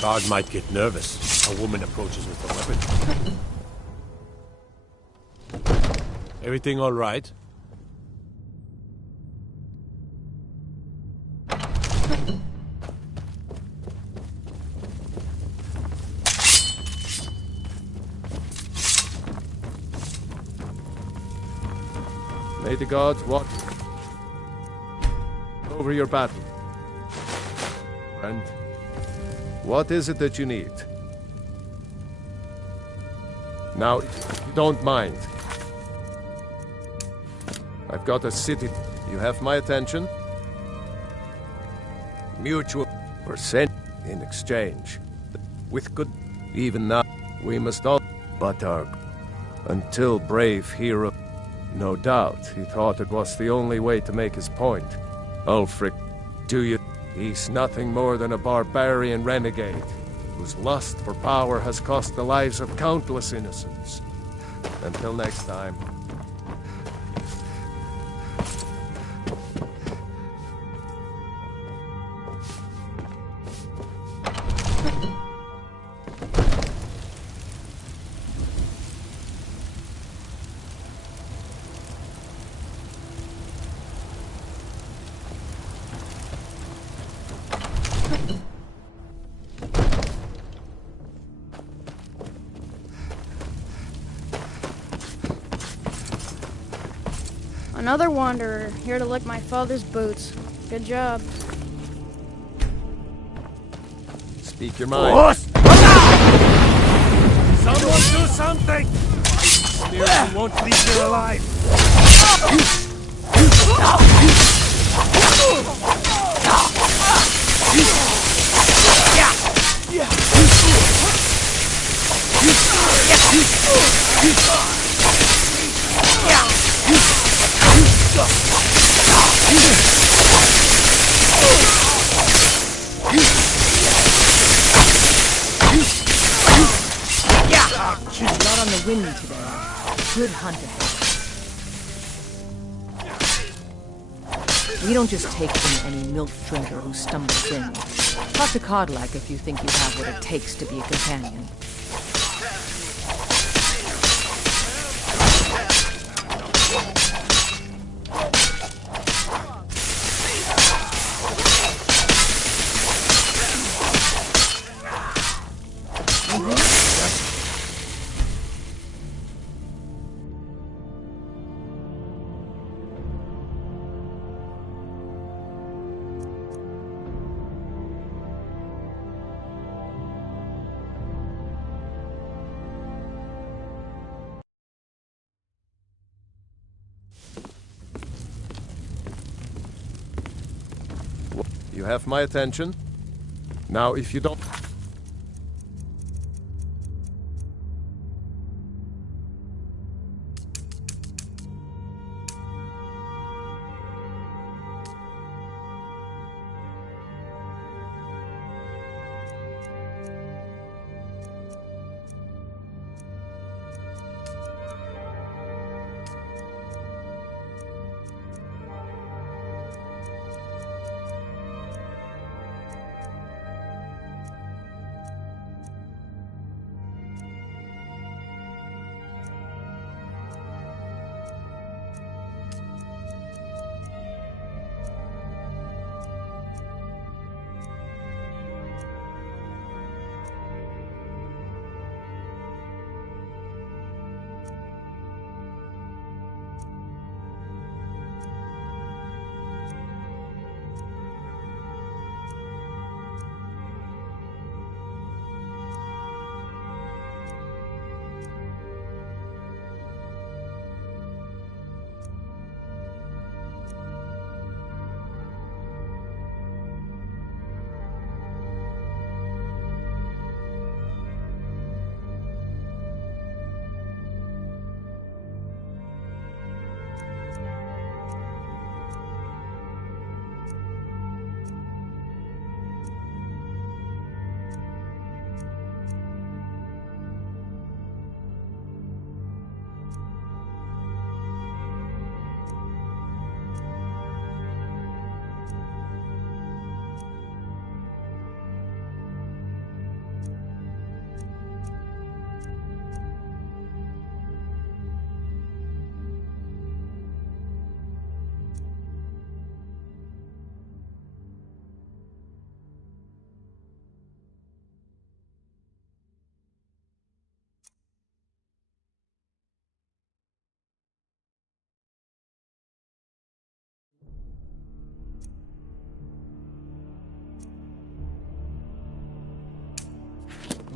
Guard might get nervous. A woman approaches with a weapon. Everything all right? May the gods watch over your battle. And what is it that you need? Now, if you don't mind, I've got a city. You have my attention. Mutual percent in exchange. With good, even now, we must all but our until brave hero. No doubt, he thought it was the only way to make his point. Ulfric, do you? He's nothing more than a barbarian renegade, whose lust for power has cost the lives of countless innocents. Until next time. Another wanderer, here to lick my father's boots. Good job. Speak your mind. Someone do something! Smearson won't leave here alive! Not on the wind today. Good hunting. We don't just take in any milk drinker who stumbles in. Talk to Codlac if you think you have what it takes to be a companion. You have my attention. Now, if you don't...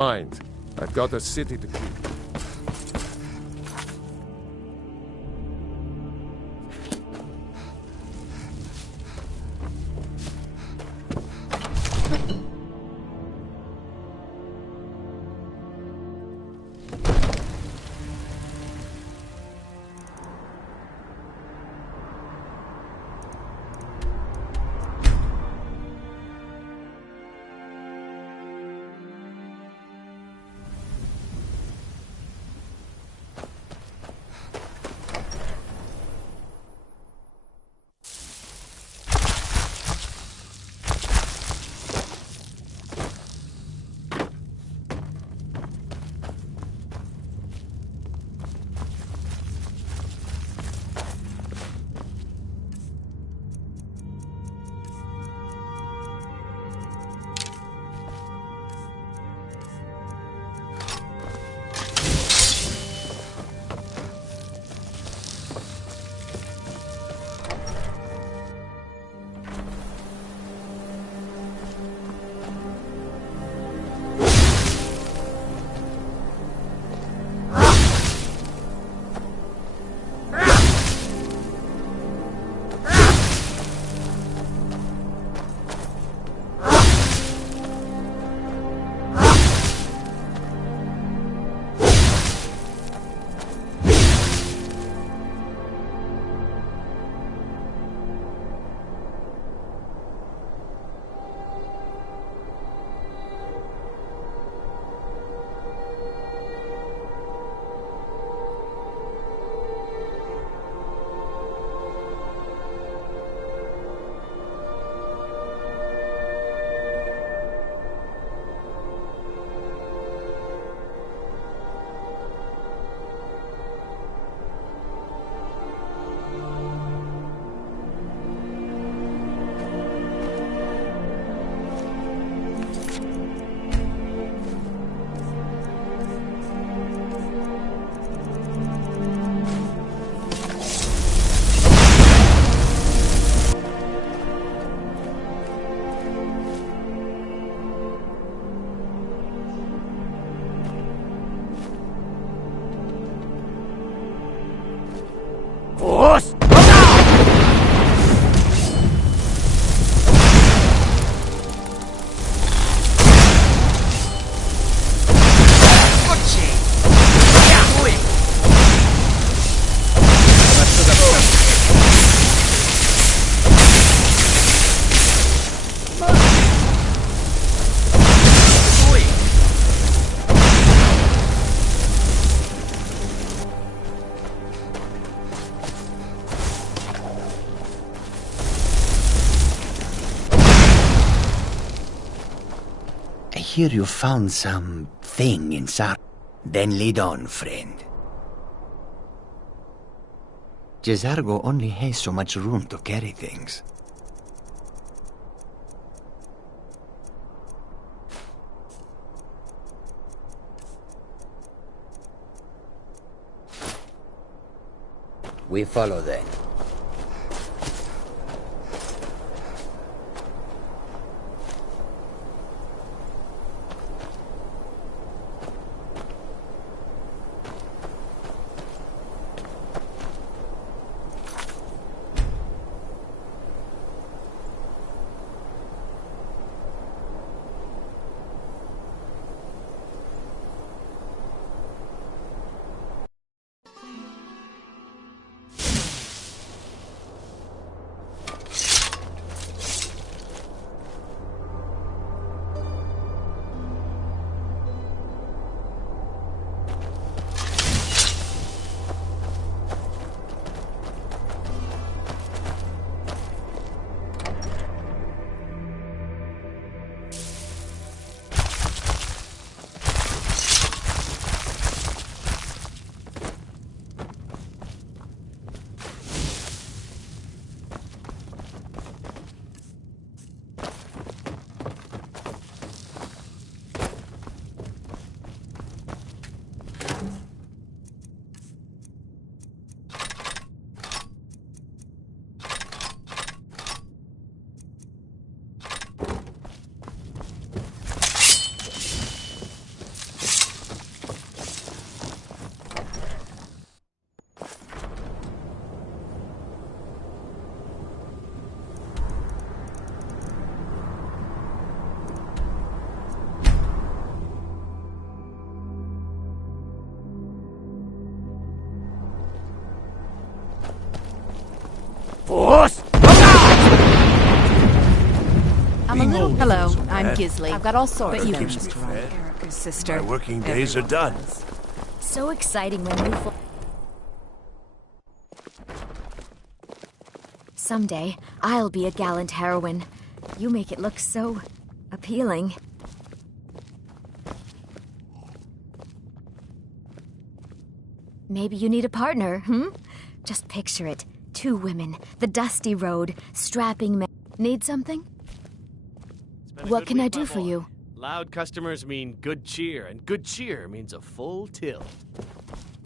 Mind, I've got a city to keep. I hear you found some thing in Skyrim. Then lead on, friend. Jezargo only has so much room to carry things. We follow then. force! I'm a little... Hello, I'm Gisley. I've got all sorts But you of can things keep to me run. fed. Erica's sister. My working days are done. So exciting when new Someday, I'll be a gallant heroine. You make it look so appealing. Maybe you need a partner, Just picture it. 2 women, the dusty road, strapping men. Need something? What can I do for you? Loud customers mean good cheer, and good cheer means a full till.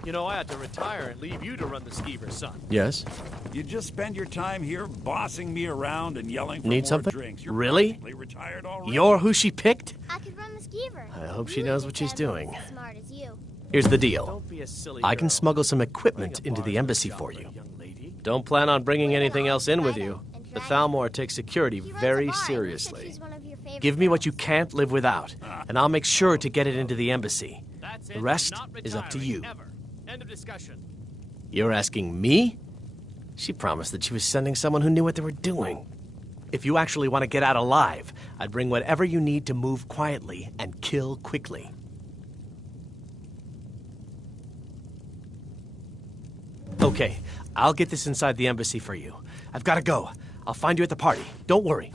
You know, I had to retire and leave you to run the skeever, son. Yes? You just spend your time here bossing me around and yelling for Need more something? drinks. You're Really? practically retired already. You're who she picked? I could run the skeever. I hope she knows what she's doing. As smart as you. Here's the deal. Don't be a silly I can girl. smuggle some equipment Running a into bar the is no embassy job for a you. young lady. Don't plan on bringing anything else in with you. The Thalmor takes security She runs a very bar, and you said seriously. she's one of your favorite Give me what you girls. can't live without, and I'll make sure to get it into the embassy. That's The rest is up to you. Ever. End of discussion. You're asking me? She promised that she was sending someone who knew what they were doing. If you actually want to get out alive, I'd bring whatever you need to move quietly and kill quickly. Okay, I'll get this inside the embassy for you. I've got to go. I'll find you at the party. Don't worry.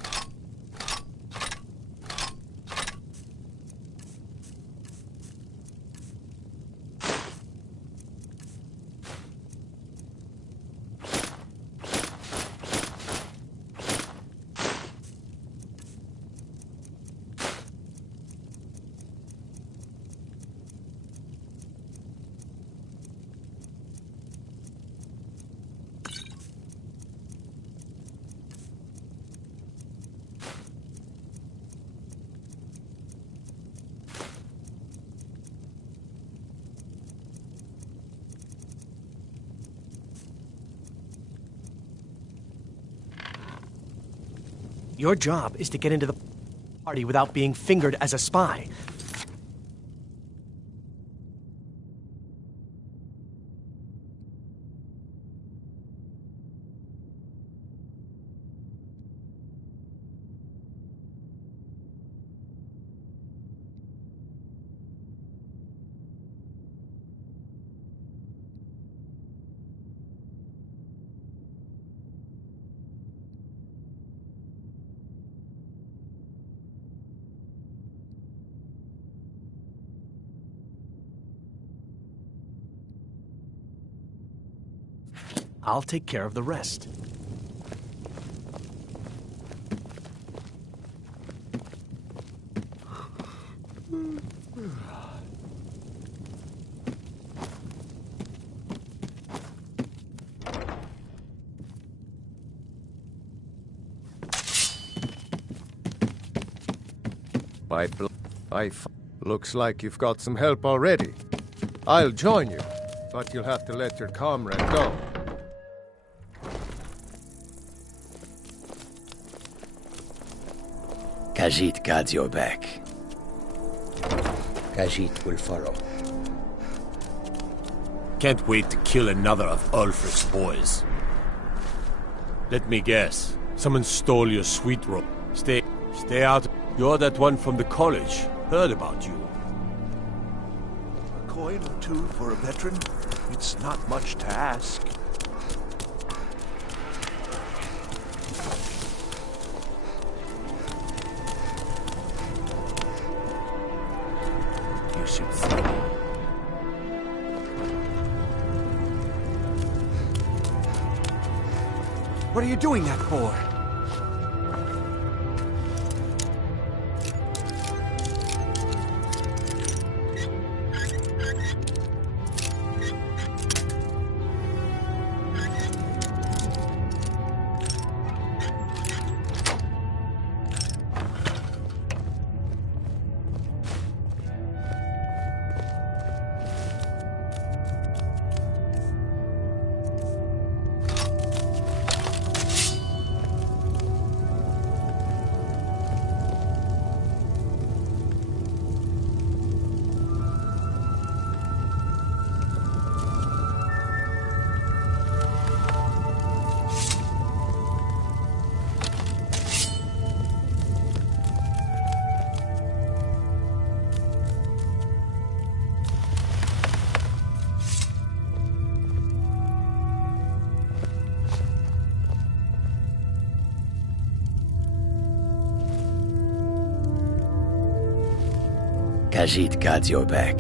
Your job is to get into the party without being fingered as a spy. I'll take care of the rest. Looks like you've got some help already. I'll join you, but you'll have to let your comrade go. Khajiit guards your back. Khajiit will follow. Can't wait to kill another of Ulfric's boys. Let me guess. Someone stole your sweet rope. Stay out. You're that one from the college. Heard about you. A coin or two for a veteran? It's not much to ask. You should see. What are you doing that for? Khajiit got your back.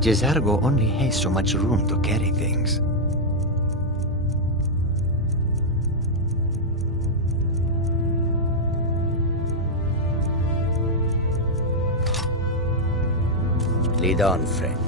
Jezargo only has so much room to carry things. Lead on, friend.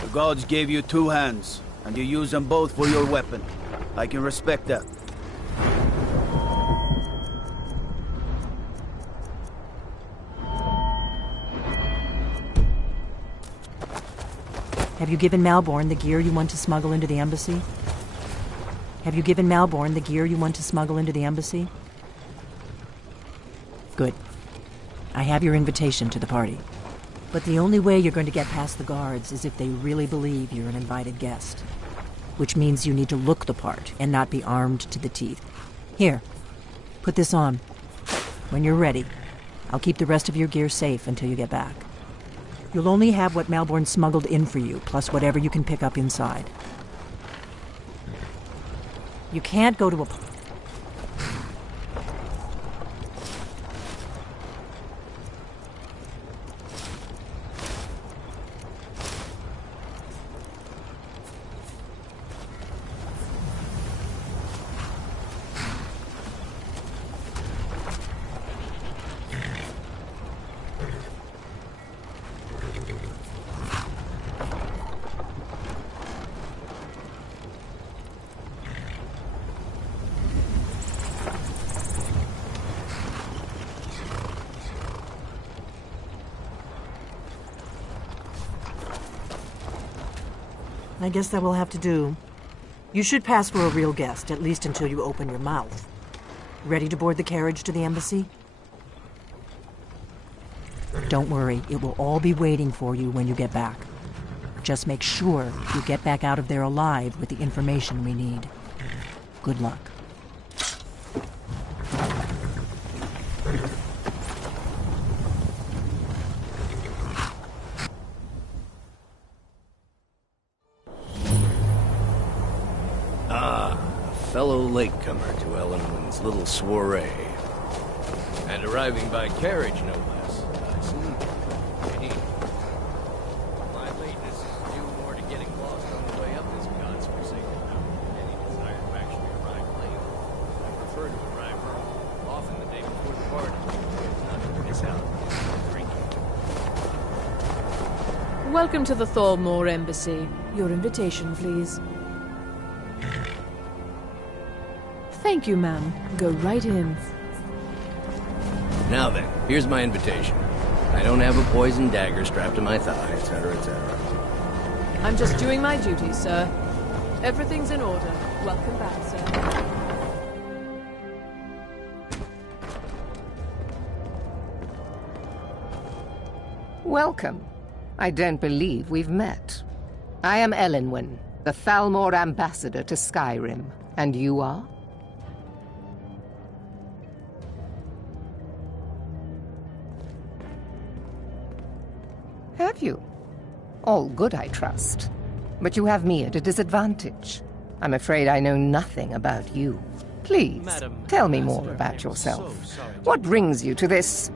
The gods gave you 2 hands, and you use them both for your weapon. I can respect that. Have you given Malborn the gear you want to smuggle into the embassy? Have you given Malborn the gear you want to smuggle into the embassy? Good. I have your invitation to the party. But the only way you're going to get past the guards is if they really believe you're an invited guest. Which means you need to look the part and not be armed to the teeth. Here, put this on. When you're ready, I'll keep the rest of your gear safe until you get back. You'll only have what Malborn smuggled in for you, plus whatever you can pick up inside. You can't go to a... I guess that will have to do. You should pass for a real guest, at least until you open your mouth. Ready to board the carriage to the embassy? Don't worry, it will all be waiting for you when you get back. Just make sure you get back out of there alive with the information we need. Good luck. Fellow latecomer to Ellenwood's little soiree. And arriving by carriage, no less. I see. Hey. My lateness is due more to getting lost on the way up this god's forsaken mountain. Any desire to actually arrive late. I prefer to arrive early, often the day before the party. It's not to miss out on drinking. Welcome to the Thalmor Embassy. Your invitation, please. Thank you, ma'am. Go right in. Now then, here's my invitation. I don't have a poison dagger strapped to my thigh, etc., etc. I'm just doing my duty, sir. Everything's in order. Welcome back, sir. Welcome. I don't believe we've met. I am Elenwen, the Thalmor ambassador to Skyrim. And you are? Have you? All good, I trust. But you have me at a disadvantage. I'm afraid I know nothing about you. Please, tell me more about yourself. What brings you to this...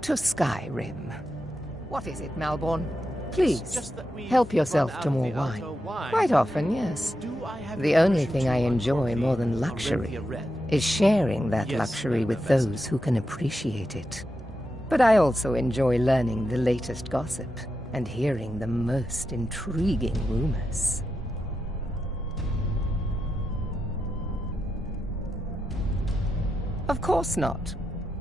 to Skyrim? What is it, Malborn? Please, help yourself to more wine. Quite often, yes. The only thing I enjoy more than luxury is sharing that luxury with those who can appreciate it. But I also enjoy learning the latest gossip and hearing the most intriguing rumors. Of course not.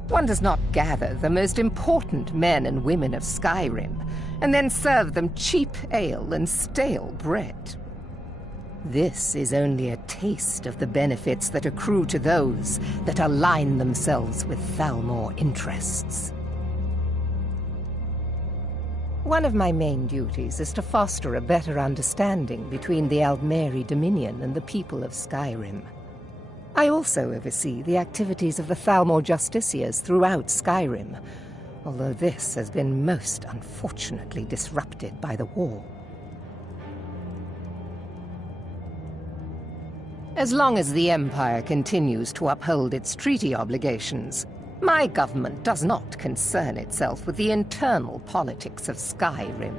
One does not gather the most important men and women of Skyrim and then serve them cheap ale and stale bread. This is only a taste of the benefits that accrue to those that align themselves with Thalmor interests. One of my main duties is to foster a better understanding between the Aldmeri Dominion and the people of Skyrim. I also oversee the activities of the Thalmor Justiciars throughout Skyrim, although this has been most unfortunately disrupted by the war. As long as the Empire continues to uphold its treaty obligations, my government does not concern itself with the internal politics of Skyrim.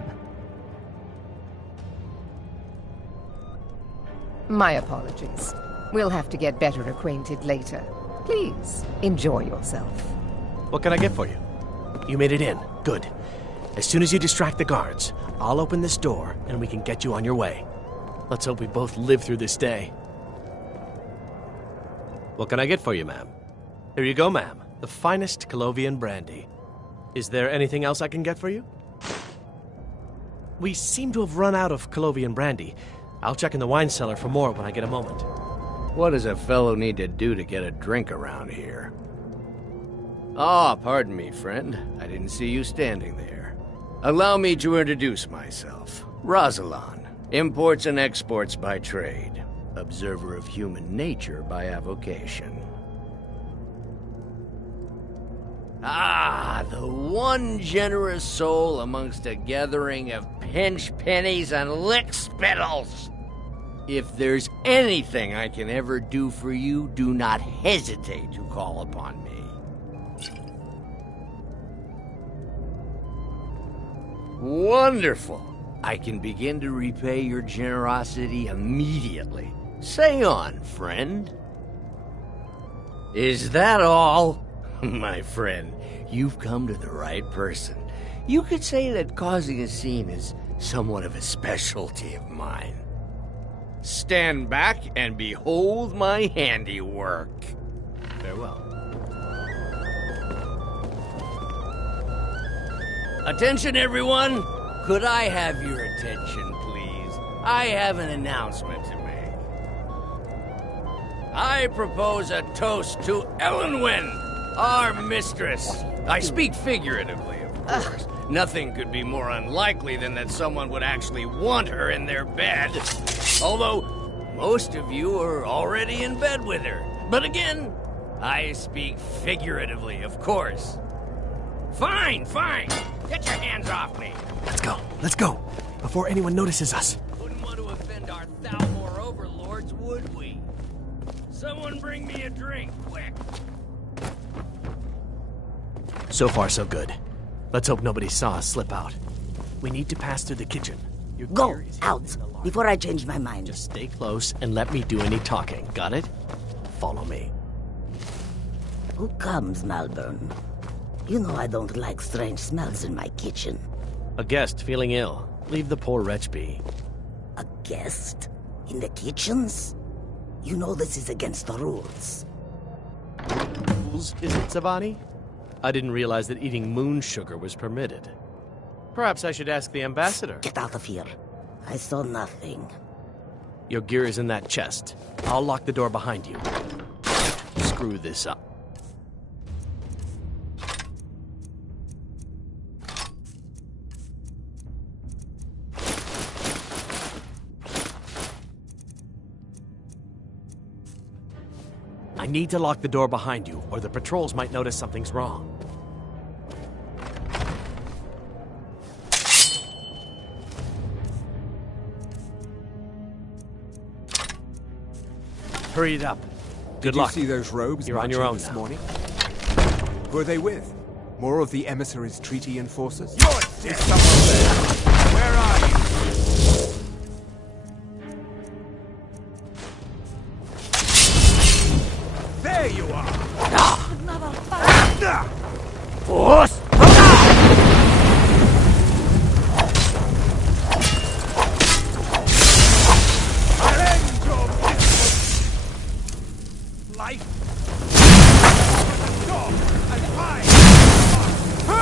My apologies. We'll have to get better acquainted later. Please, enjoy yourself. What can I get for you? You made it in. Good. As soon as you distract the guards, I'll open this door and we can get you on your way. Let's hope we both live through this day. What can I get for you, ma'am? Here you go, ma'am. The finest Colovian brandy. Is there anything else I can get for you? We seem to have run out of Colovian brandy. I'll check in the wine cellar for more when I get a moment. What does a fellow need to do to get a drink around here? Ah, pardon me, friend. I didn't see you standing there. Allow me to introduce myself. Rosalan, imports and exports by trade. Observer of human nature by avocation. Ah, the one generous soul amongst a gathering of pinch pennies and lick spittles. If there's anything I can ever do for you, do not hesitate to call upon me. Wonderful. I can begin to repay your generosity immediately. Say on, friend. Is that all? My friend, you've come to the right person. You could say that causing a scene is somewhat of a specialty of mine. Stand back and behold my handiwork. Farewell. Attention, everyone! Could I have your attention, please? I have an announcement to make. I propose a toast to Elenwen, our mistress. I speak figuratively, of course. Nothing could be more unlikely than that someone would actually want her in their bed. Although, most of you are already in bed with her. But again, I speak figuratively, of course. Fine, fine. Get your hands off me. Let's go. Before anyone notices us. Wouldn't want to offend our Thalmor overlords, would we? Someone bring me a drink, quick. So far, so good. Let's hope nobody saw us slip out. We need to pass through the kitchen. Your Go, out, before I change my mind. Just stay close and let me do any talking, got it? Follow me. Who comes, Malvern? You know I don't like strange smells in my kitchen. A guest feeling ill. Leave the poor wretch be. A guest? In the kitchens? You know this is against the rules. Rules, is it, Savani? I didn't realize that eating moon sugar was permitted. Perhaps I should ask the ambassador. Get out of here. I saw nothing. Your gear is in that chest. I'll lock the door behind you. Screw this up. I need to lock the door behind you, or the patrols might notice something's wrong. Hurry it up. Good luck. Did you see those robes You're on your own this now. morning? Who are they with? More of the emissaries' treaty enforcers? You're dead. Someone there. Where are you? There you are! Force! I'll end your miserable life! Dog and I!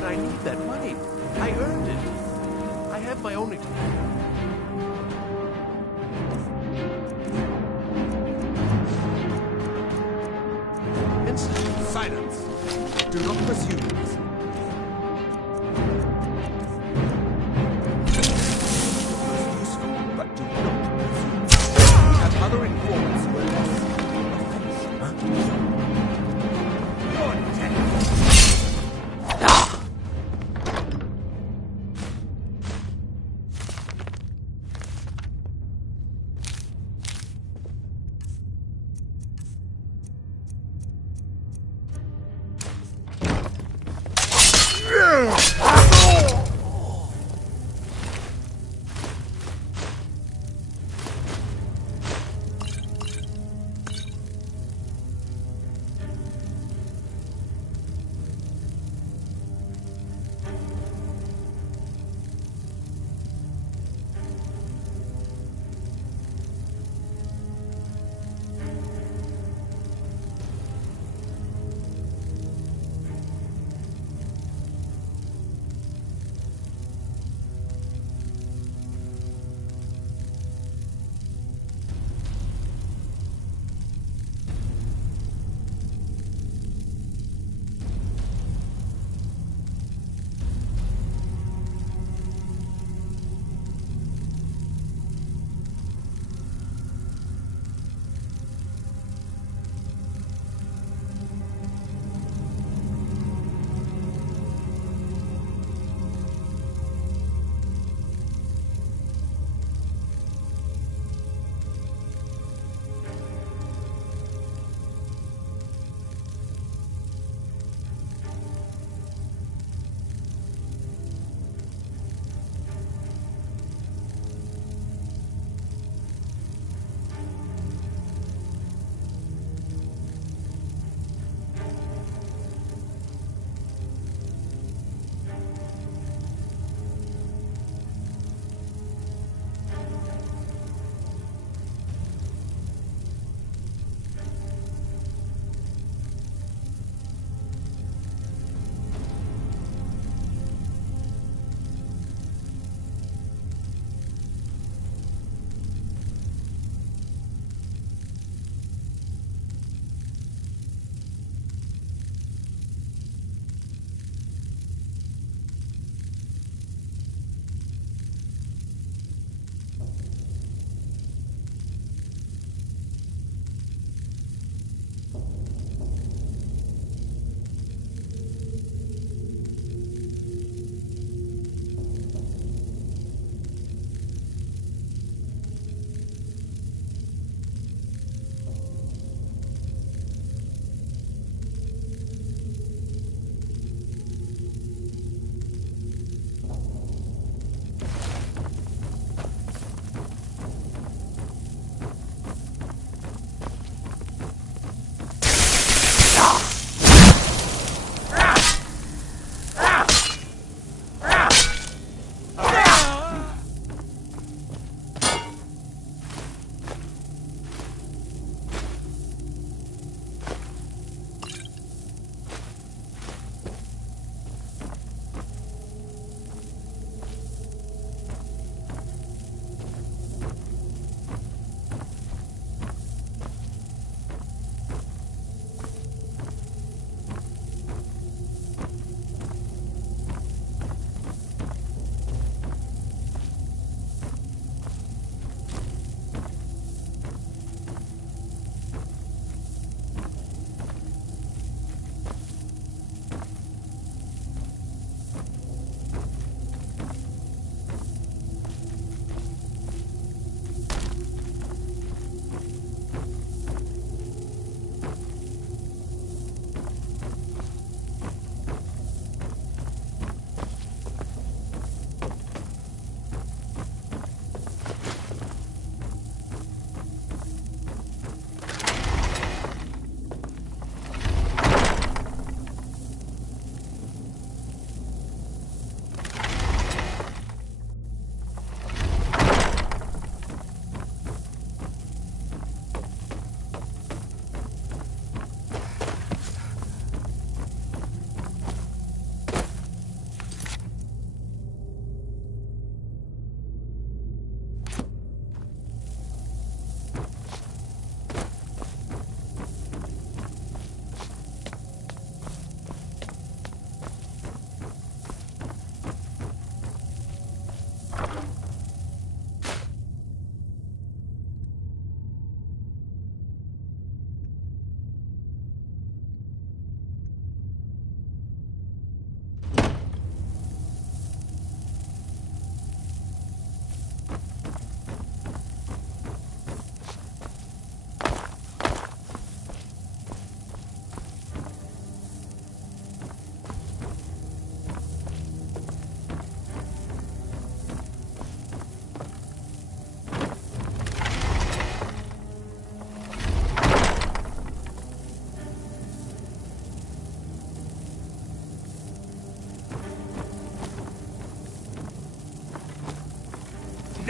But I need that money. I earned it. I have my own... Silence! Do not pursue this. But do not pursue. We have other informants who are less offensive. You're dead.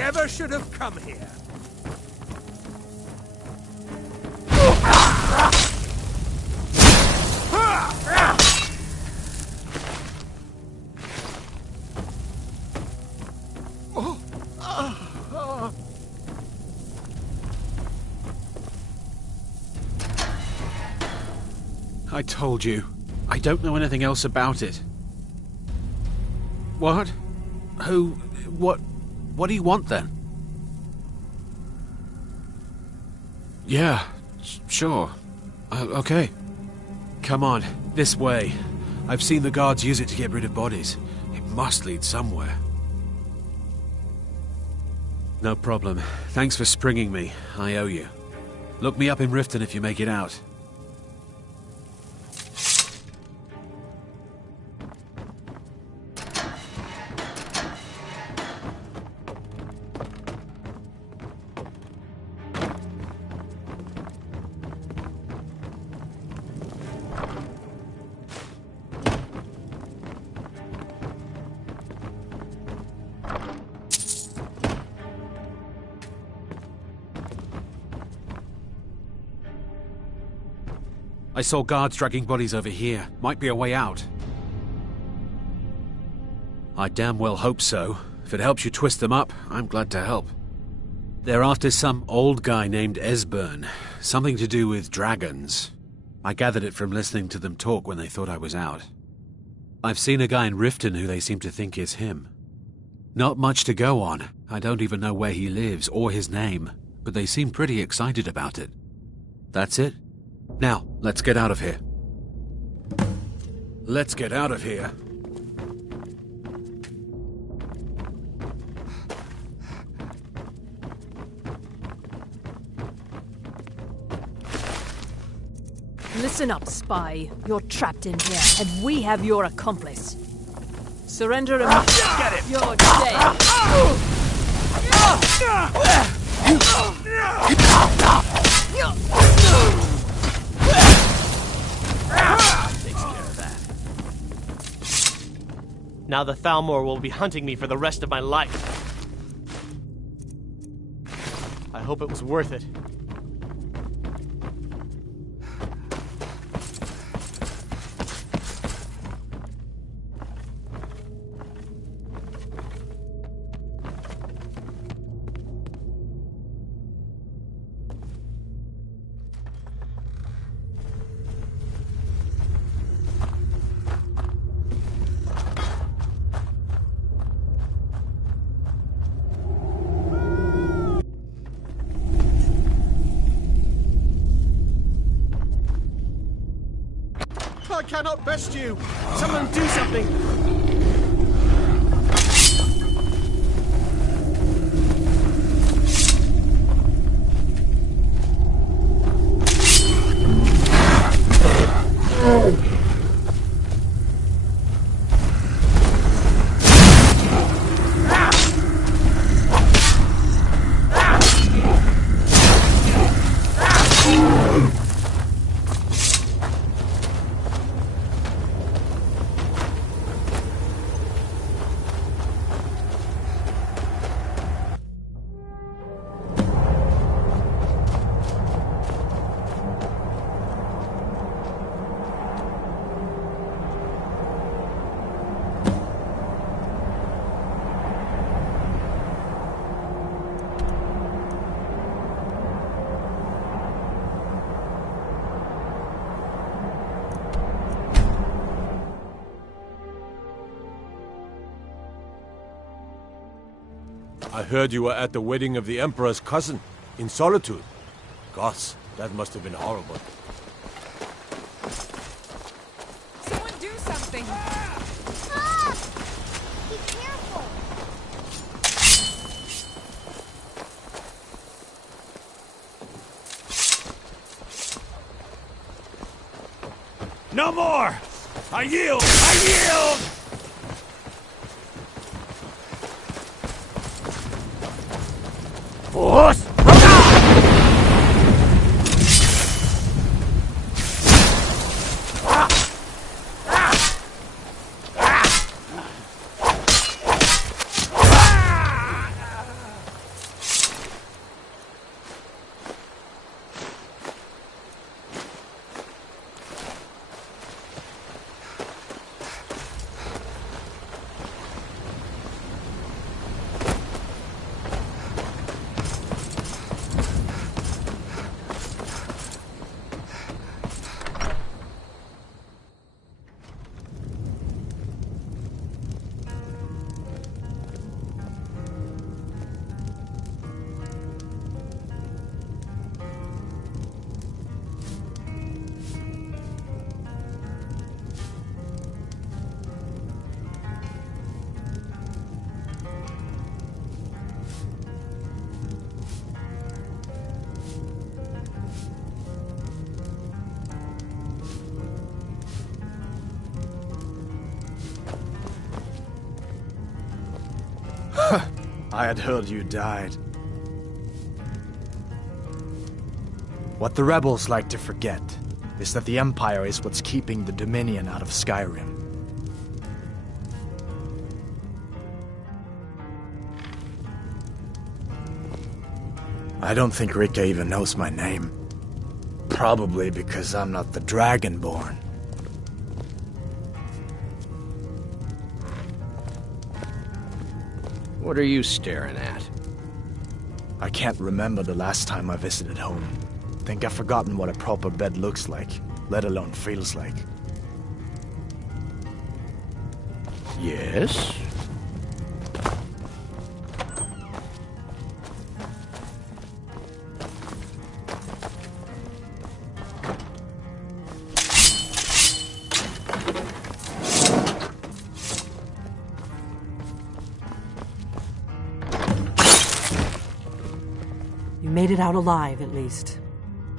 never should have come here. I told you. I don't know anything else about it. What? Who? What do you want then? Yeah, sure. Okay. Come on, this way. I've seen the guards use it to get rid of bodies. It must lead somewhere. No problem. Thanks for springing me. I owe you. Look me up in Riften if you make it out. I saw guards dragging bodies over here. Might be a way out. I damn well hope so. If it helps you twist them up, I'm glad to help. They're after some old guy named Esbern. Something to do with dragons. I gathered it from listening to them talk when they thought I was out. I've seen a guy in Riften who they seem to think is him. Not much to go on. I don't even know where he lives or his name, but they seem pretty excited about it. That's it? Now, let's get out of here. Let's get out of here. Listen up, spy. You're trapped in here, and we have your accomplice. Surrender and Get him! you're dead. Takes care of that. Now the Thalmor will be hunting me for the rest of my life. I hope it was worth it. I cannot best you! Someone do something! I heard you were at the wedding of the Emperor's cousin, in Solitude. Gosh, that must have been horrible. Someone do something! Ah! Be careful! No more! I yield! I yield! Force! I had heard you died. What the rebels like to forget is that the Empire is what's keeping the Dominion out of Skyrim. I don't think Rika even knows my name. Probably because I'm not the Dragonborn. What are you staring at? I can't remember the last time I visited home. Think I've forgotten what a proper bed looks like, let alone feels like. Yes? You made it out alive, at least.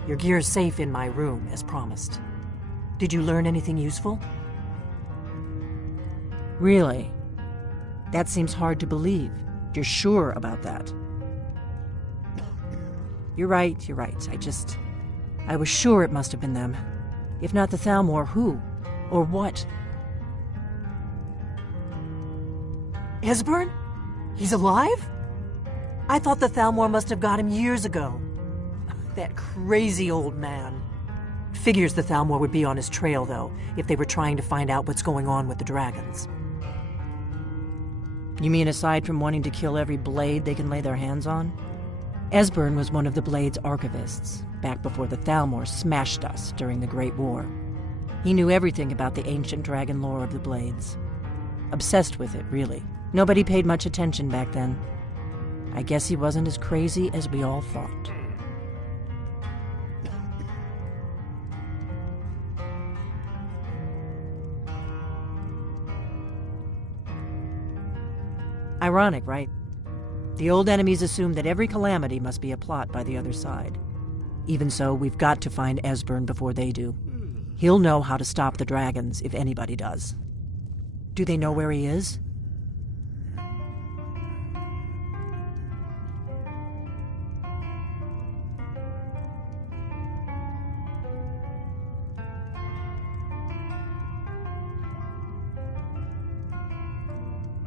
Your gear's safe in my room, as promised. Did you learn anything useful? Really? That seems hard to believe. You're sure about that? You're right. I was sure it must have been them. If not the Thalmor, who? Or what? Esbern? He's alive? I thought the Thalmor must have got him years ago. That crazy old man. Figures the Thalmor would be on his trail, though, if they were trying to find out what's going on with the dragons. You mean aside from wanting to kill every blade they can lay their hands on? Esbern was one of the Blade's archivists, back before the Thalmor smashed us during the Great War. He knew everything about the ancient dragon lore of the Blades. Obsessed with it, really. Nobody paid much attention back then. I guess he wasn't as crazy as we all thought. Ironic, right? The old enemies assumed that every calamity must be a plot by the other side. Even so, we've got to find Esbern before they do. He'll know how to stop the dragons, if anybody does. Do they know where he is?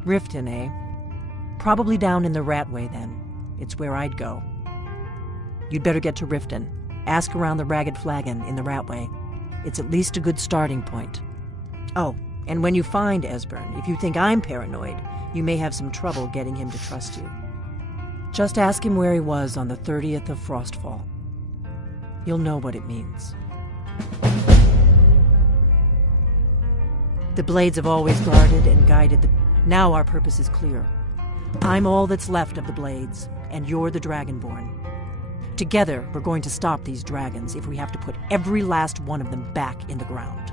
Riften, eh? Probably down in the Ratway, then. It's where I'd go. You'd better get to Riften. Ask around the Ragged Flagon in the Ratway. It's at least a good starting point. Oh, and when you find Esbern, if you think I'm paranoid, you may have some trouble getting him to trust you. Just ask him where he was on the 30th of Frostfall. You'll know what it means. The Blades have always guarded and guided the... Now our purpose is clear. I'm all that's left of the Blades, and you're the Dragonborn. Together, we're going to stop these dragons if we have to put every last one of them back in the ground.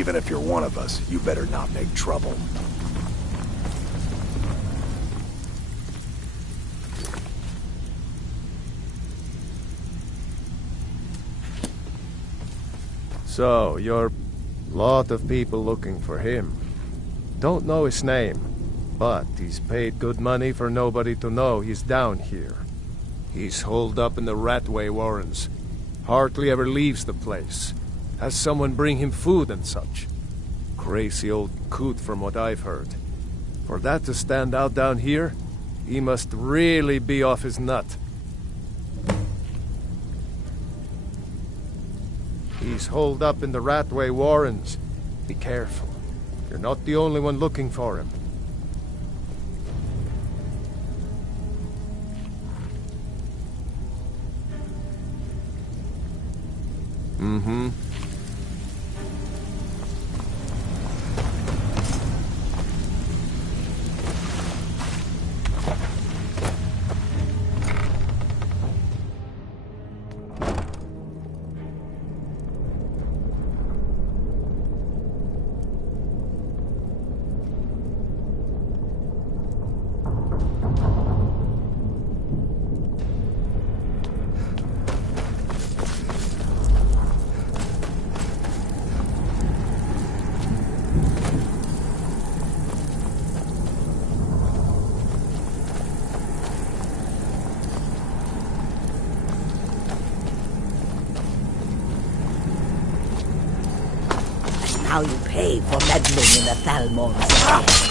Even if you're one of us, you better not make trouble. So, you're... lot of people looking for him. Don't know his name, but he's paid good money for nobody to know he's down here. He's holed up in the Ratway Warrens. Hardly ever leaves the place. Has someone bring him food and such. Crazy old coot from what I've heard. For that to stand out down here, he must really be off his nut. He's holed up in the Ratway Warrens. Be careful. You're not the only one looking for him. Mm-hmm. Now you pay for meddling in the Thalmor's affairs.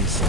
face.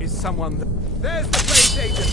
Is someone... There's the place agent!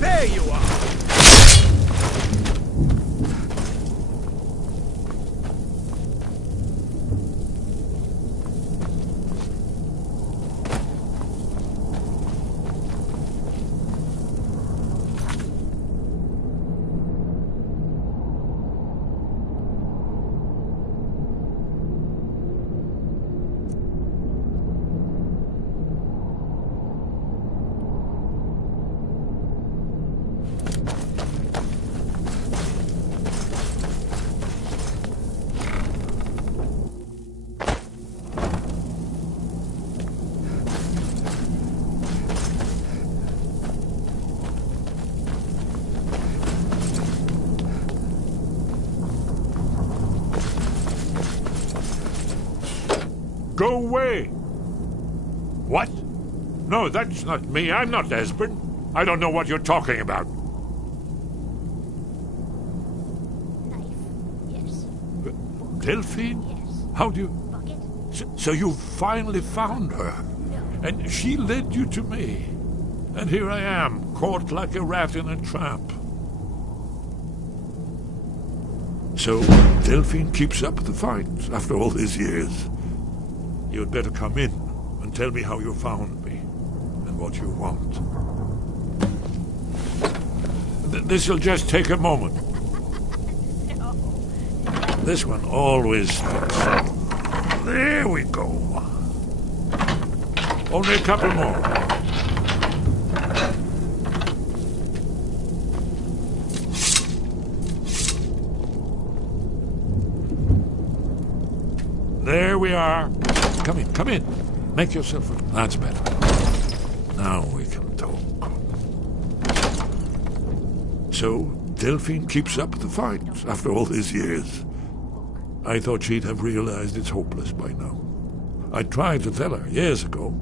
There you are! Go away! What? No, that's not me. I'm not Esbern. I don't know what you're talking about. Yes. Delphine? Yes. How do you... Bucket? So you finally found her? No. And she led you to me. And here I am, caught like a rat in a trap. So, Delphine keeps up the fight after all these years. You'd better come in and tell me how you found me and what you want. This'll just take a moment. No. This one always stops. There we go. Only a couple more. There we are. Come in. Make yourself... That's better. Now we can talk. So, Delphine keeps up the fight after all these years. I thought she'd have realized it's hopeless by now. I tried to tell her years ago.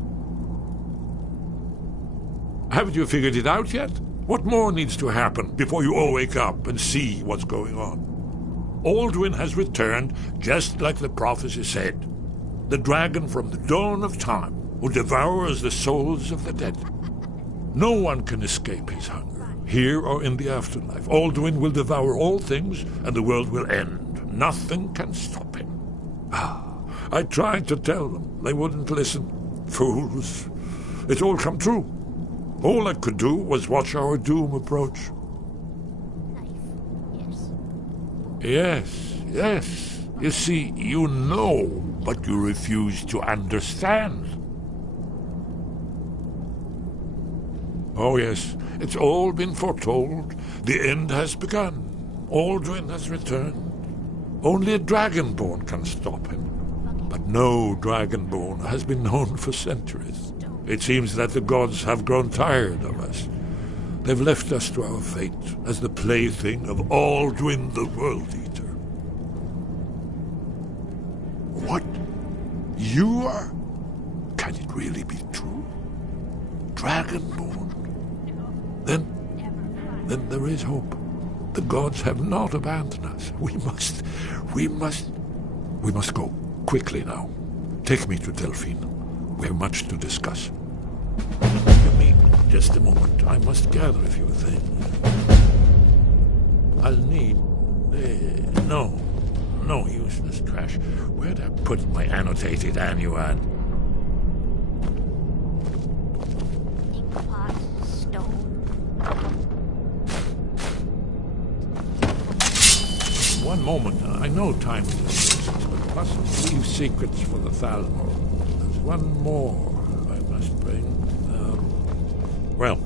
Haven't you figured it out yet? What more needs to happen before you all wake up and see what's going on? Alduin has returned just like the prophecy said. The dragon from the dawn of time who devours the souls of the dead. No one can escape his hunger, here or in the afterlife. Alduin will devour all things and the world will end. Nothing can stop him. I tried to tell them. They wouldn't listen. Fools. It's all come true. All I could do was watch our doom approach. Yes. You see, you know, but you refuse to understand. Oh yes, it's all been foretold. The end has begun. Alduin has returned. Only a Dragonborn can stop him. But no Dragonborn has been known for centuries. It seems that the gods have grown tired of us. They've left us to our fate as the plaything of Aldwin the World Eater. What? You are? Can it really be true? Dragonborn? Then there is hope. The gods have not abandoned us. We must go. Quickly now. Take me to Delphine. We have much to discuss. Give me just a moment. I must gather a few things. I'll need... No useless trash. Where'd I put my annotated annuan? Inkpot, stone. One moment. I know time is of essence, but must leave secrets for the Thalmor. There's one more I must bring. Well,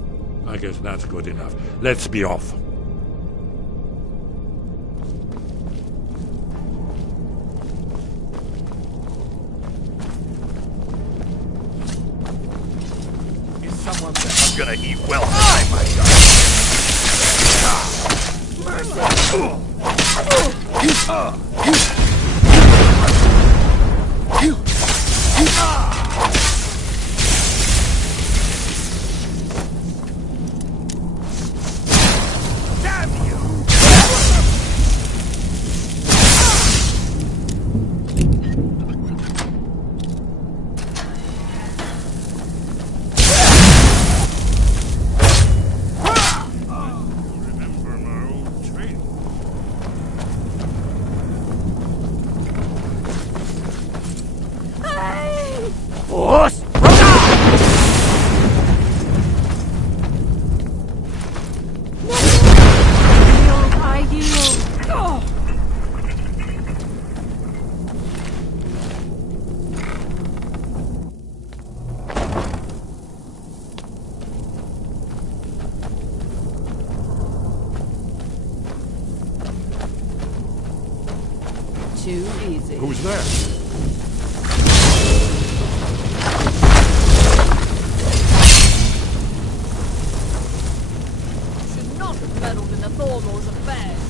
I guess that's good enough. Let's be off. Is someone there? I'm gonna eat well tonight, my Too easy. Who's there? Should not have meddled in the Thorlor's affairs.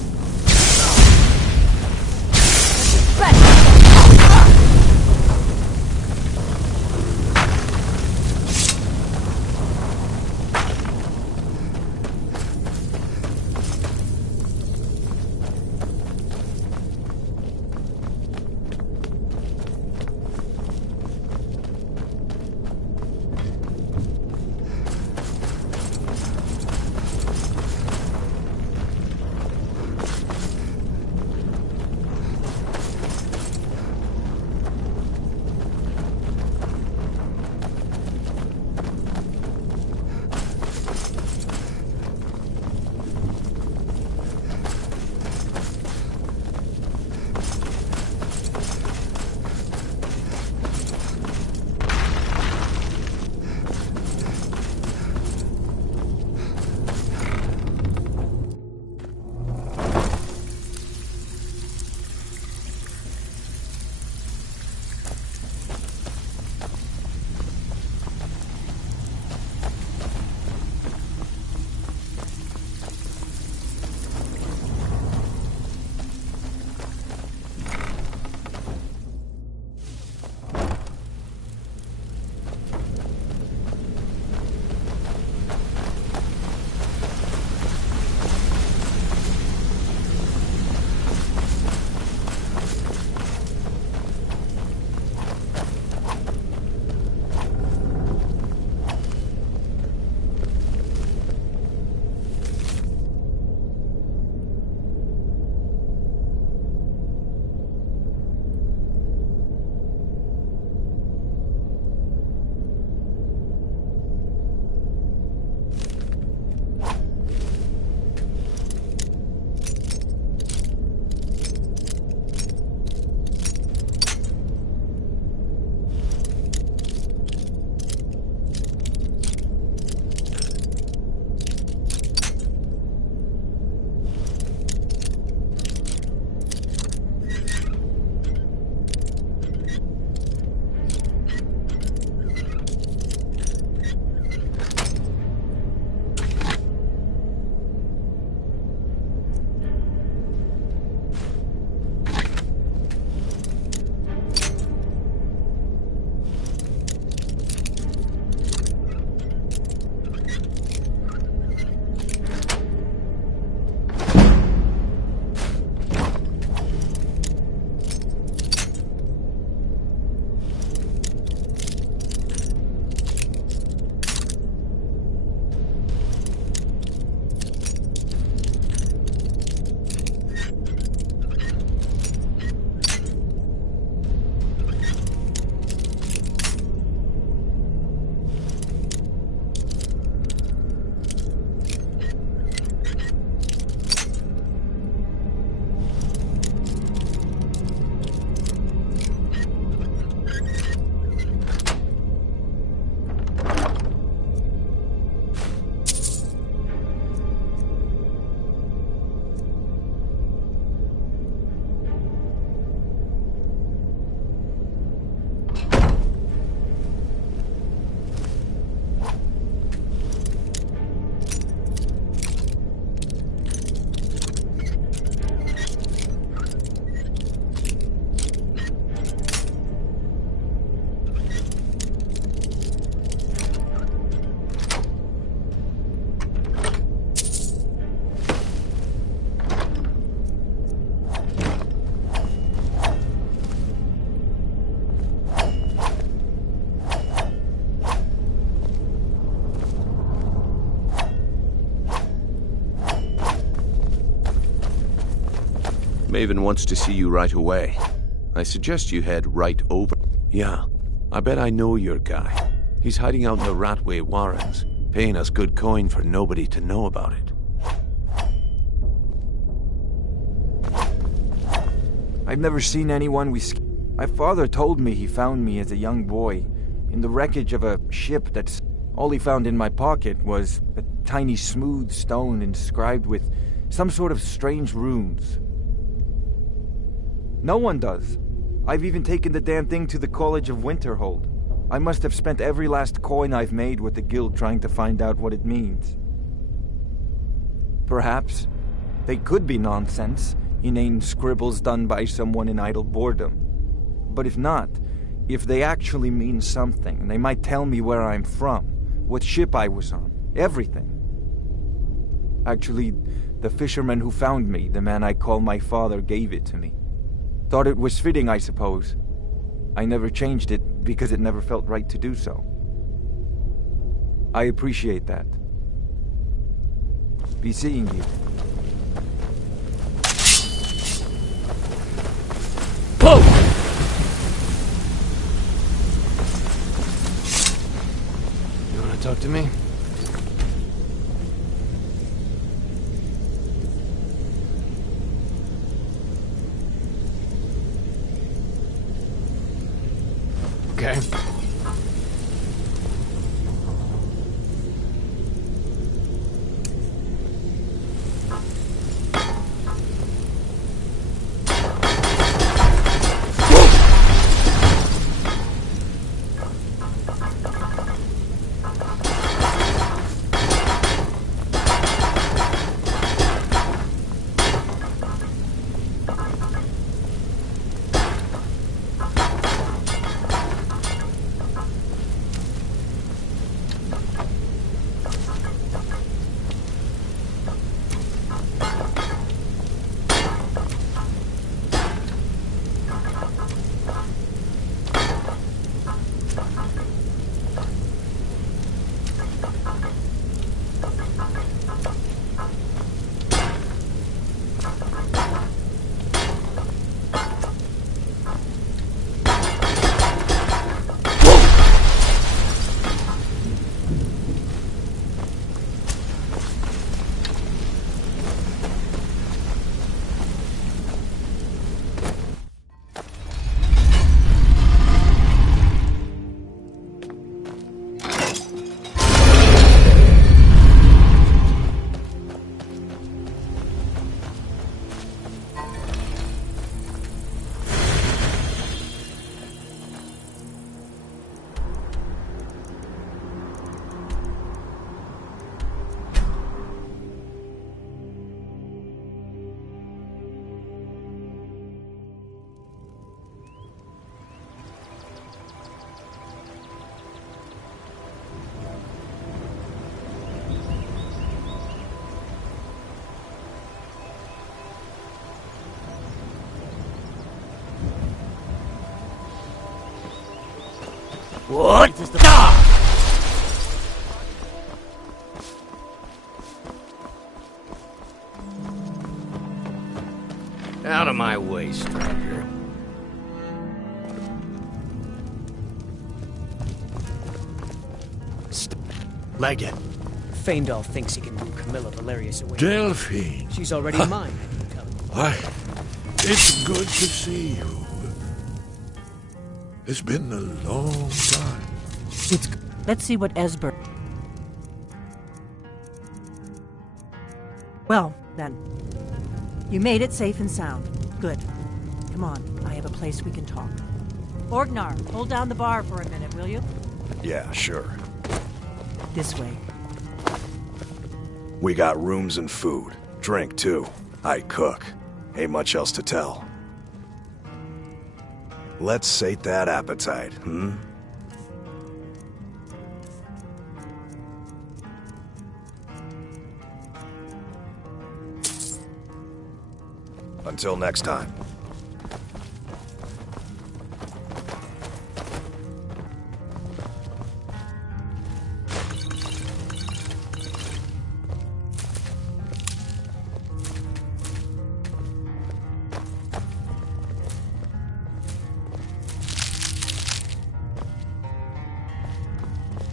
Maven wants to see you right away. I suggest you head right over. Yeah, I bet I know your guy. He's hiding out in the Ratway Warrens, paying us good coin for nobody to know about it. I've never seen anyone My father told me he found me as a young boy in the wreckage of a ship that's... All he found in my pocket was a tiny smooth stone inscribed with some sort of strange runes. No one does. I've even taken the damn thing to the College of Winterhold. I must have spent every last coin I've made with the guild trying to find out what it means. Perhaps they could be nonsense, inane scribbles done by someone in idle boredom. But if not, if they actually mean something, they might tell me where I'm from, what ship I was on, everything. Actually, the fisherman who found me, the man I call my father, gave it to me. Thought it was fitting, I suppose. I never changed it because it never felt right to do so. I appreciate that. Be seeing you. Whoa! You want to talk to me? Okay. What? Out of my way, stranger. Leggett. Faendal thinks he can woo Camilla Valerius away. Delphine. She's already mine. Why, it's good to see you. It's been a long time. Let's see what Esbern... Well, then. You made it safe and sound. Good. Come on, I have a place we can talk. Orgnar, hold down the bar for a minute, will you? Yeah, sure. This way. We got rooms and food. Drink, too. I cook. Ain't much else to tell. Let's sate that appetite, Until next time.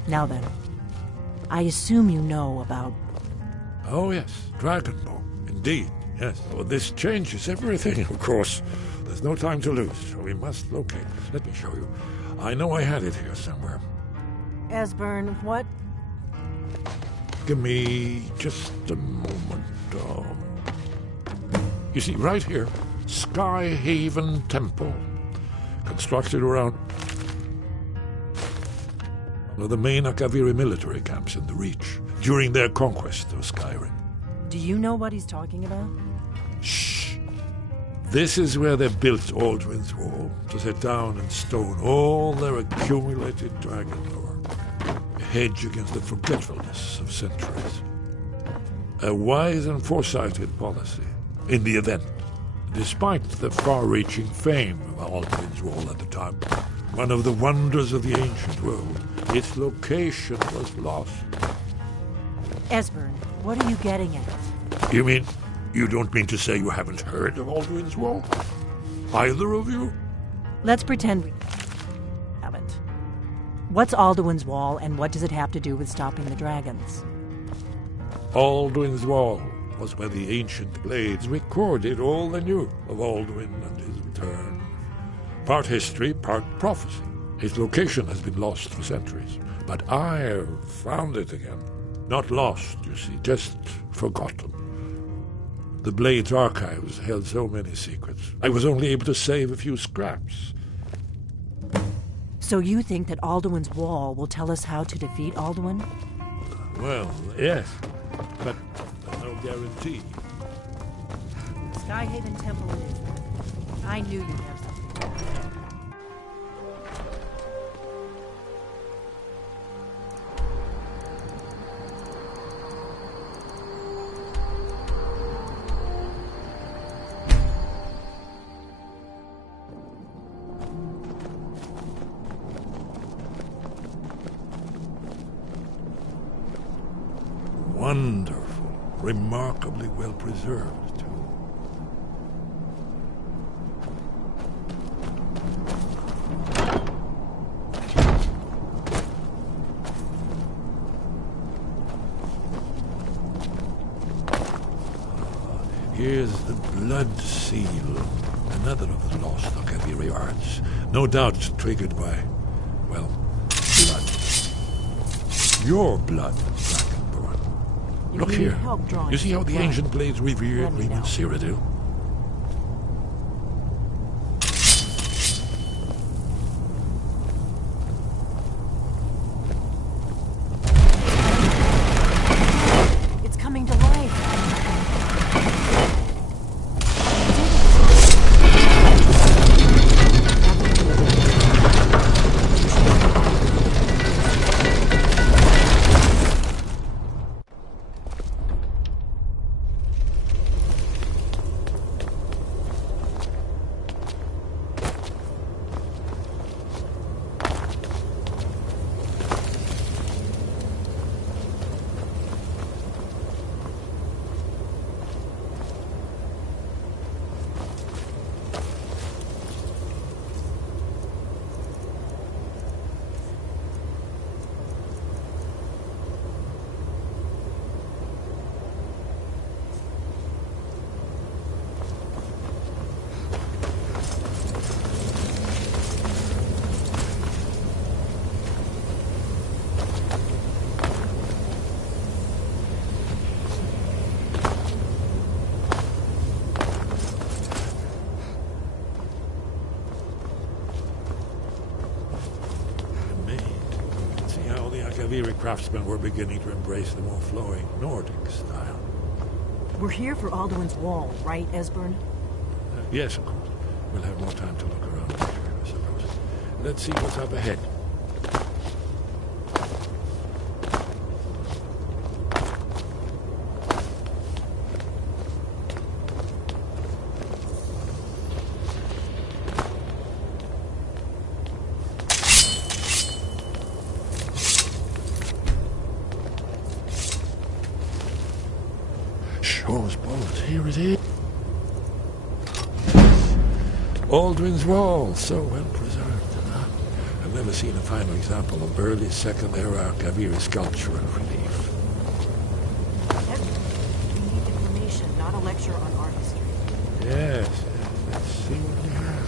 Now then, I assume you know about... Oh yes, Dragonborn. Indeed, yes. Oh, this changes everything, of course. There's no time to lose, so we must locate. Let me show you. I know I had it here somewhere. Esbern, what? Give me just a moment. You see, right here, Skyhaven Temple. Constructed around one of the main Akaviri military camps in the Reach during their conquest of Skyrim. Do you know what he's talking about? Shh! This is where they built Aldrin's Wall, to set down in stone all their accumulated dragon lore. A hedge against the forgetfulness of centuries. A wise and foresighted policy, in the event, despite the far-reaching fame of Aldrin's Wall at the time. One of the wonders of the ancient world, its location was lost. Esbern, what are you getting at? You mean, you don't mean to say you haven't heard of Aldrin's Wall? Either of you? Let's pretend we haven't. What's Alduin's Wall, and what does it have to do with stopping the dragons? Alduin's Wall was where the ancient blades recorded all they knew of Alduin and his return. Part history, part prophecy. His location has been lost for centuries, but I found it again. Not lost, you see, just forgotten. The Blade's archives held so many secrets. I was only able to save a few scraps. So you think that Alduin's Wall will tell us how to defeat Alduin? Well, yes, but there's no guarantee. Skyhaven Temple it is. I knew you'd have something. Wonderful, remarkably well preserved, too. Here's the blood seal, another of the lost Akaviri arts, no doubt triggered by, well, blood. Your blood, Dragonborn. Look here. You see how the ancient blades revered me with Cyrodiil? It's coming to life. Akaviri craftsmen were beginning to embrace the more flowing Nordic style. We're here for Alduin's Wall, right, Esbern? Yes, of course. We'll have more time to look around later, I suppose. Let's see what's up ahead. Shaw's bolt, here it is. Aldrin's Wall, so well preserved. And never seen a finer example of early Second-era Kaviri sculptural relief. We need information, not a lecture on art history. Yes, let's see what we have.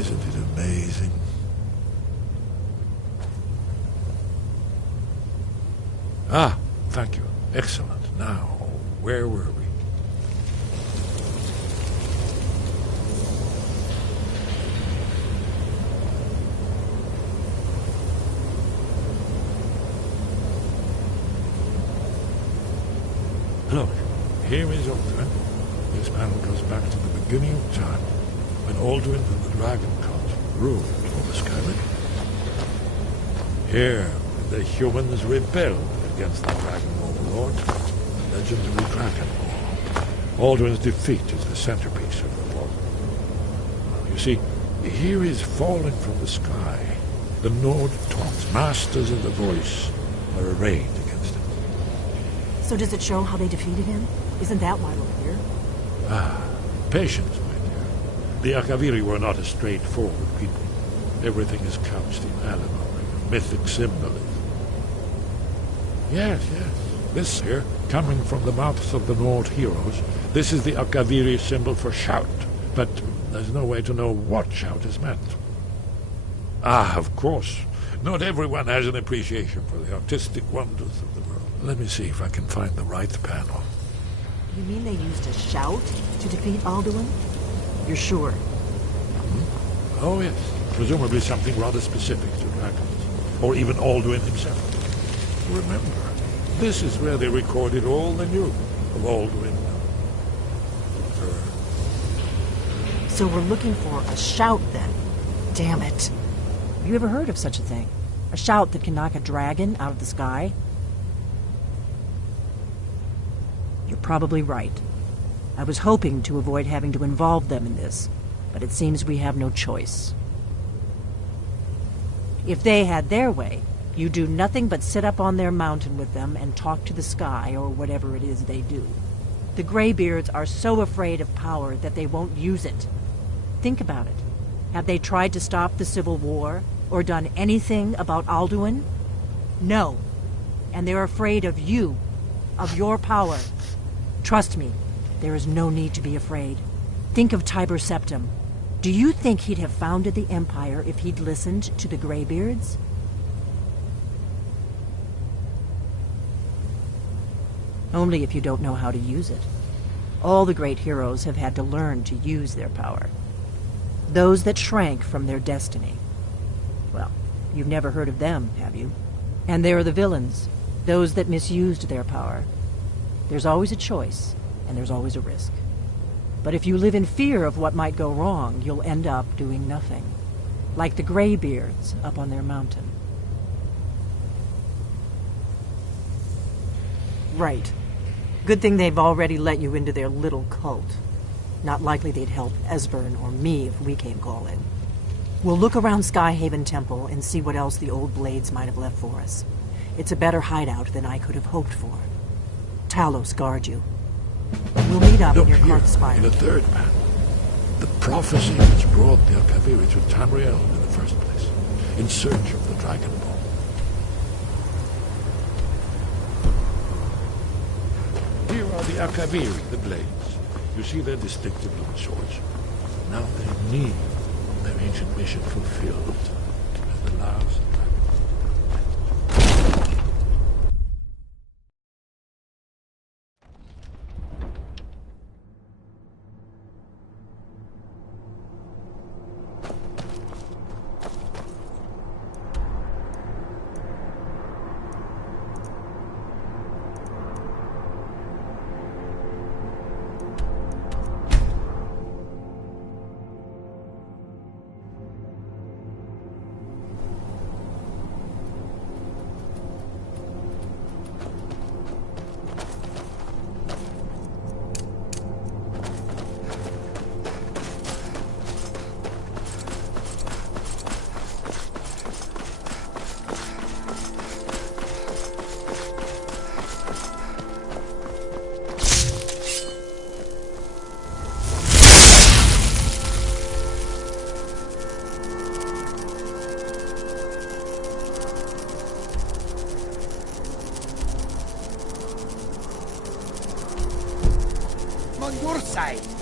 Isn't it amazing? Ah, thank you. Excellent. Now, where were we? Look, here is Alduin. This panel goes back to the beginning of time, when Alduin and the Dragon Cult ruled over Skyrim. Here, the humans rebelled against the Dragon Overlord, the legendary Dragon War. Alduin's defeat is the centerpiece of the plot. You see, here is falling from the sky. The Nord Taunts, masters of the voice, are arrayed against him. So does it show how they defeated him? Isn't that why we're here? Ah, patience, my dear. The Akaviri were not a straightforward people. Everything is couched in allegory, mythic symbolism. Yes. This here, coming from the mouths of the Nord heroes, this is the Akaviri symbol for shout. But there's no way to know what shout is meant. Ah, of course. Not everyone has an appreciation for the artistic wonders of the world. Let me see if I can find the right panel. You mean they used a shout to defeat Alduin? You're sure? Oh, yes. Presumably something rather specific to dragons. Or even Alduin himself. Remember, this is where they recorded all the news of Alduin. So we're looking for a shout, then. Damn it. Have you ever heard of such a thing? A shout that can knock a dragon out of the sky? You're probably right. I was hoping to avoid having to involve them in this, but it seems we have no choice. If they had their way, you do nothing but sit up on their mountain with them and talk to the sky or whatever it is they do. The Greybeards are so afraid of power that they won't use it. Think about it. Have they tried to stop the Civil War or done anything about Alduin? No. And they're afraid of you, of your power. Trust me, there is no need to be afraid. Think of Tiber Septim. Do you think he'd have founded the Empire if he'd listened to the Greybeards? Only if you don't know how to use it. All the great heroes have had to learn to use their power. Those that shrank from their destiny. Well, you've never heard of them, have you? And there are the villains, those that misused their power. There's always a choice, and there's always a risk. But if you live in fear of what might go wrong, you'll end up doing nothing. Like the Greybeards up on their mountain. Right. Good thing they've already let you into their little cult. Not likely they'd help Esbern or me if we came calling. We'll look around Skyhaven Temple and see what else the old blades might have left for us. It's a better hideout than I could have hoped for. Talos guard you. We'll meet up near Karth Spire. In the third panel, the prophecy which brought the Akaviri to Tamriel in the first place, in search of the Dragon Ball. Here are the Akaviri, the blades. You see their distinctive long swords. Now they need their ancient mission fulfilled as the last. side.